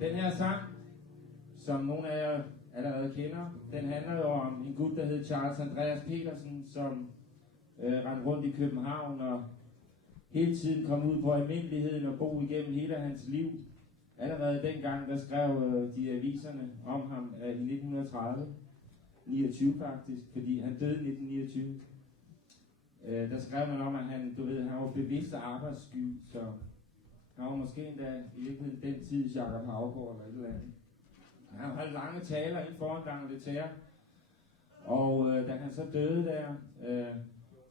Den her sang, som nogle af jer allerede kender, den handler jo om en gut, der hed Charles Andreas Petersen, som rendte rundt i København og hele tiden kom ud på almindeligheden og bo igennem hele hans liv. Allerede dengang, der skrev de aviserne om ham i 1930, 29 faktisk, fordi han døde i 1929. Der skrev man om, at han var bevidst arbejdssky, så han var måske endda i virkeligheden den tids Jacob Haugaard eller et eller andet. Han holdt lange taler inden foran D'Angleterre, og da han så døde der,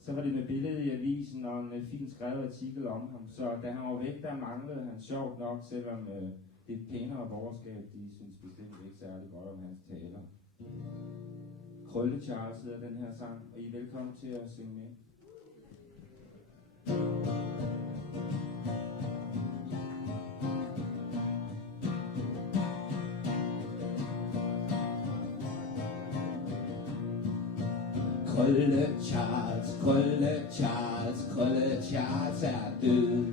så var det med billede i avisen og en fint skrevet artikel om ham. Så da han var væk, der manglede han sjovt nok, selvom det pænere borgerskab, de synes bestemt ikke særlig godt om hans taler. Krølle Charles hedder den her sang, og I er velkommen til at synge med. Krølle Charles, Krølle Charles, Krølle Charles er død.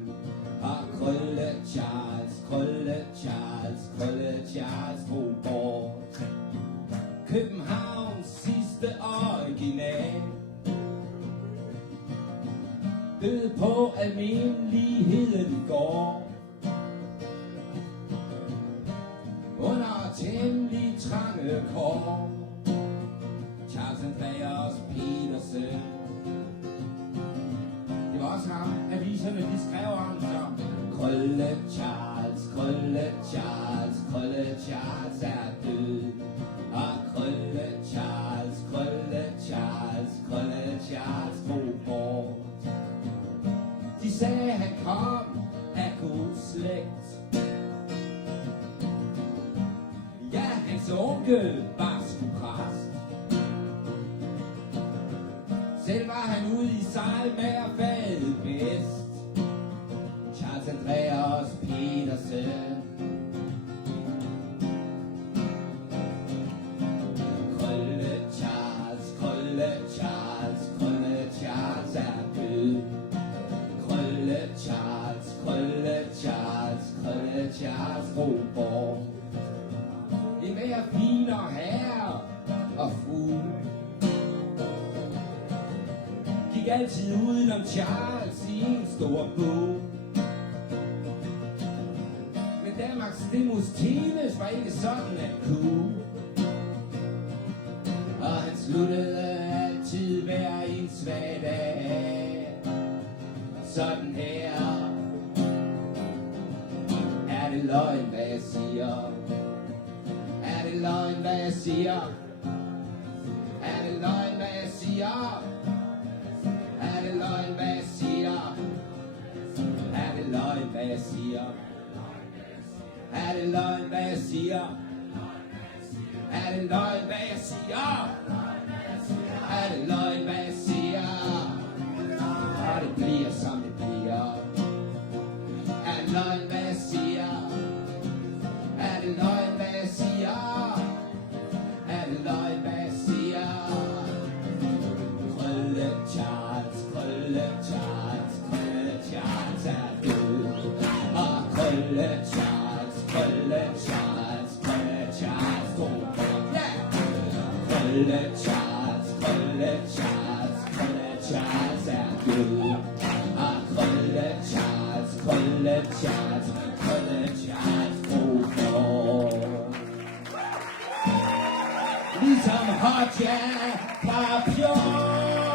Og Krølle Charles, Krølle Charles, Krølle Charles drog bort. Københavns sidste original døde på almindeligheden i går. Under temmelig trange kår. Charles Andreas Petersen. Det var også ham, aviserne de skrev om som Krølle Charles, Krølle Charles, Krølle Charles er død. Og Krølle Charles, Krølle Charles, Krølle Charles drog bort. De sagde han kom af god slægt. Ja, hans onkel var sgu præst. Selv var han ude i sejl med at fade bedst. Charles Andreas Petersen. Krølle Charles, Krølle Charles, Krølle Charles er død. Krølle Charles, Krølle Charles, Krølle Charles drog bort. En mere finere herre og fru gik altid udenom Charles i en stor bog. Men Danmarks Demosthenes var ikke sådan at kunne. Og han sluttede altid hver en svag dag sådan her. Er det løgn, hvad jeg siger? Er det løgn, hvad jeg siger? Er det løgn, hvad jeg siger? Er det løgn, hvad jeg siger? Er det løgn, hvad jeg siger? Er det løgn, hvad jeg siger? Er det løgn, hvad jeg siger? Er det løgn, hvad jeg siger? Og det bliver, som det bliver. Er det løgn, hvad jeg siger? Er det løgn, hvad jeg siger? Er det løgn, hvad jeg siger? Krølle Charles, Krølle Charles, Krølle Charles er død. Og Krølle Charles, Krølle Charles, Krølle Charles drog bort. Krølle Charles, Krølle Charles, Krølle Charles er død. Og Krølle Charles, Krølle Charles, Krølle Charles drog bort. Ligesom Hodja Papillon.